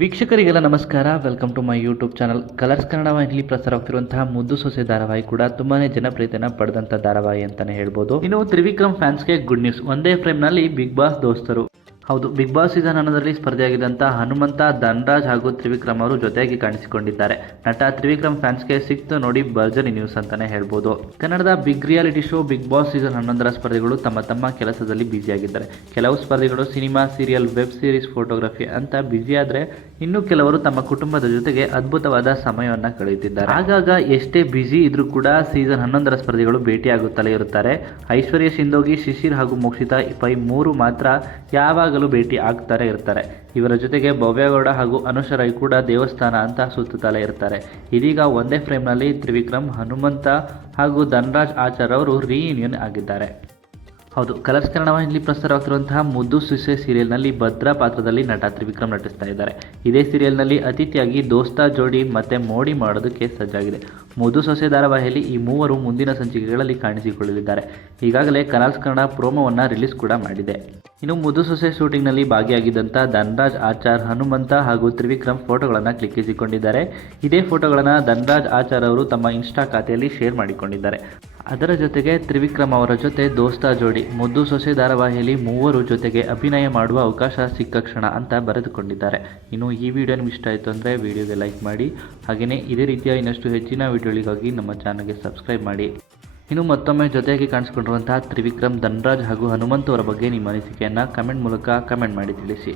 ವೀಕ್ಷಕರಿಗೆಲ್ಲ ನಮಸ್ಕಾರ. Welcome to my YouTube channel Colors Kannada ವಾಹಿನಿಯಲ್ಲಿ ಪ್ರಸಾರವಾಗ್ತಿರುವಂತಹ ಮುದ್ದು ಸೊಸೆ ಧಾರಾವಾಹಿ ಕೂಡ ತುಂಬಾನೇ ಜನಪ್ರಿಯತೆಯನ್ನು ಪಡೆದಂತ ಧಾರಾವಾಹಿ ಅಂತಾನೆ ಹೇಳ್ಬೋದು. ಇನ್ನು ತ್ರಿವಿಕ್ರಮ್ ಫ್ಯಾನ್ಸ್ಗೆ ಗುಡ್ ನ್ಯೂಸ್ ಒಂದೇ ಫ್ರೇಮ್ನಲ್ಲಿ ಬಿಗ್ ಬಾಸ್ ದೋಸ್ತರು. ಹೌದು ಬಿಗ್ ಬಾಸ್ ಸೀಸನ್ ಹನ್ನೊಂದರಲ್ಲಿ ಸ್ಪರ್ಧೆಯಾಗಿದ್ದಂಥ ಹನುಮಂತ, ಧನ್ರಾಜ್ ಹಾಗೂ ತ್ರಿವಿಕ್ರಮ್ ಅವರು ಜೊತೆಯಾಗಿ ಕಾಣಿಸಿಕೊಂಡಿದ್ದಾರೆ. ನಟ ತ್ರಿವಿಕ್ರಮ್ ಫ್ಯಾನ್ಸ್ಗೆ ಸಿಕ್ತು ನೋಡಿ ಭರ್ಜರಿ ನ್ಯೂಸ್ ಅಂತಾನೆ ಹೇಳ್ಬೋದು. ಕನ್ನಡದ big reality show Big Boss season ಹನ್ನೊಂದರ ಸ್ಪರ್ಧೆಗಳು ತಮ್ಮ ತಮ್ಮ ಕೆಲಸದಲ್ಲಿ ಬ್ಯುಸಿಯಾಗಿದ್ದಾರೆ ಕೆಲವು ಸ್ಪರ್ಧಿಗಳು cinema serial web series photography ಅಂತ ಬ್ಯುಸಿ ಆದ್ರೆ ಇನ್ನು ಕೆಲವರು ತಮ್ಮ ಕುಟುಂಬದ ಜೊತೆಗೆ ಅದ್ಭುತವಾದ ಸಮಯವನ್ನು ಕಳೆಯುತ್ತಿದ್ದಾರೆ. ಆಗಾಗ ಎಷ್ಟೇ ಬ್ಯುಸಿ ಇದ್ರೂ ಕೂಡ ಸೀಸನ್ ಹನ್ನೊಂದರ ಸ್ಪರ್ಧೆಗಳು ಭೇಟಿಯಾಗುತ್ತಲೇ ಇರುತ್ತಾರೆ. ಐಶ್ವರ್ಯ ಸಿಂಧೋಗಿ, ಶಿಶಿರ್ ಹಾಗೂ ಮೋಕ್ಷಿತಾ ಪೈ ಮೂರು ಮಾತ್ರ ಯಾವಾಗಲೂ ಭೇಟಿ ಆಗ್ತಾರೆ ಇರ್ತಾರೆ. ಇವರ ಜೊತೆಗೆ ಭವ್ಯಗೌಡ ಹಾಗೂ ಅನುಷ ರೈ ಕೂಡ ದೇವಸ್ಥಾನ ಅಂತ ಸುತ್ತುತ್ತಲೇ ಇರ್ತಾರೆ. ಇದೀಗ ಒಂದೇ ಫ್ರೇಮ್ನಲ್ಲಿ ತ್ರಿವಿಕ್ರಮ್, ಹನುಮಂತ ಹಾಗೂ ಧನರಾಜ್ ಆಚಾರ್ ಅವರು ರೀಯೂನಿಯನ್ ಆಗಿದ್ದಾರೆ. ಹೌದು, ಕಲರ್ಸ್ ಕನ್ನಡ ವಾಹಿನಿಯಲ್ಲಿ ಪ್ರಸಾರವಾಗ್ತಿರುವಂತಹ ಮುದ್ದು ಸುಸೆ ಸೀರಿಯಲ್ನಲ್ಲಿ ಭದ್ರಾ ಪಾತ್ರದಲ್ಲಿ ನಟ ತ್ರಿವಿಕ್ರಮ್ ನಟಿಸ್ತಾ ಇದ್ದಾರೆ ಇದೇ ಸೀರಿಯಲ್ನಲ್ಲಿ ಅತಿಥಿಯಾಗಿ ದೋಸ್ತಾ, ಜೋಡಿ ಮತ್ತೆ ಮೋಡಿ ಮಾಡೋದಕ್ಕೆ ಸಜ್ಜಾಗಿದೆ. ಮುದ್ದು ಸೊಸೆ ಧಾರಾವಾಹಿಯಲ್ಲಿ ಈ ಮೂವರು ಮುಂದಿನ ಸಂಚಿಕೆಗಳಲ್ಲಿ ಕಾಣಿಸಿಕೊಳ್ಳಲಿದ್ದಾರೆ. ಈಗಾಗಲೇ ಕಲರ್ಸ್ ಕನ್ನಡ ಪ್ರೋಮೋವನ್ನು ರಿಲೀಸ್ ಕೂಡ ಮಾಡಿದೆ. ಇನ್ನು ಮುದ್ದು ಸೊಸೆ ಶೂಟಿಂಗ್ನಲ್ಲಿ ಭಾಗಿಯಾಗಿದ್ದಂಥ ಧನ್ರಾಜ್ ಆಚಾರ್, ಹನುಮಂತ ಹಾಗೂ ತ್ರಿವಿಕ್ರಮ್ ಫೋಟೋಗಳನ್ನು ಕ್ಲಿಕ್ಕಿಸಿಕೊಂಡಿದ್ದಾರೆ. ಇದೇ ಫೋಟೋಗಳನ್ನು ಧನ್ರಾಜ್ ಆಚಾರ್ ಅವರು ತಮ್ಮ ಇನ್ಸ್ಟಾ ಖಾತೆಯಲ್ಲಿ ಶೇರ್ ಮಾಡಿಕೊಂಡಿದ್ದಾರೆ. ಅದರ ಜೊತೆಗೆ ತ್ರಿವಿಕ್ರಮ್ ಅವರ ಜೊತೆ ದೋಸ್ತಾ ಜೋಡಿ, ಮುದ್ದು ಸೊಸೆ ಧಾರಾವಾಹಿಯಲ್ಲಿ ಮೂವರು ಜೊತೆಗೆ ಅಭಿನಯ ಮಾಡುವ ಅವಕಾಶ ಸಿಕ್ಕ ಕ್ಷಣ ಅಂತ ಬರೆದುಕೊಂಡಿದ್ದಾರೆ. ಇನ್ನು ಈ ವಿಡಿಯೋ ನಿಮ್ಗೆ ಇಷ್ಟ ಆಯಿತು ಅಂದರೆ ವಿಡಿಯೋಗೆ ಲೈಕ್ ಮಾಡಿ ಹಾಗೆಯೇ ಇದೇ ರೀತಿಯ ಇನ್ನಷ್ಟು ಹೆಚ್ಚಿನ ವಿಡಿಯೋಗಳಿಗಾಗಿ ನಮ್ಮ ಚಾನಲ್ಗೆ ಸಬ್ಸ್ಕ್ರೈಬ್ ಮಾಡಿ. ಇನ್ನು ಮತ್ತೊಮ್ಮೆ ಜೊತೆಯಾಗಿ ಕಾಣಿಸ್ಕೊಂಡಿರುವಂತಹ ತ್ರಿವಿಕ್ರಮ್ ಧನ್ರಾಜ್ ಹಾಗೂ ಹನುಮಂತ್ ಅವರ ಬಗ್ಗೆ ನಿಮ್ಮ ಅನಿಸಿಕೆಯನ್ನು ಕಮೆಂಟ್ ಮೂಲಕ ಕಮೆಂಟ್ ಮಾಡಿ ತಿಳಿಸಿ.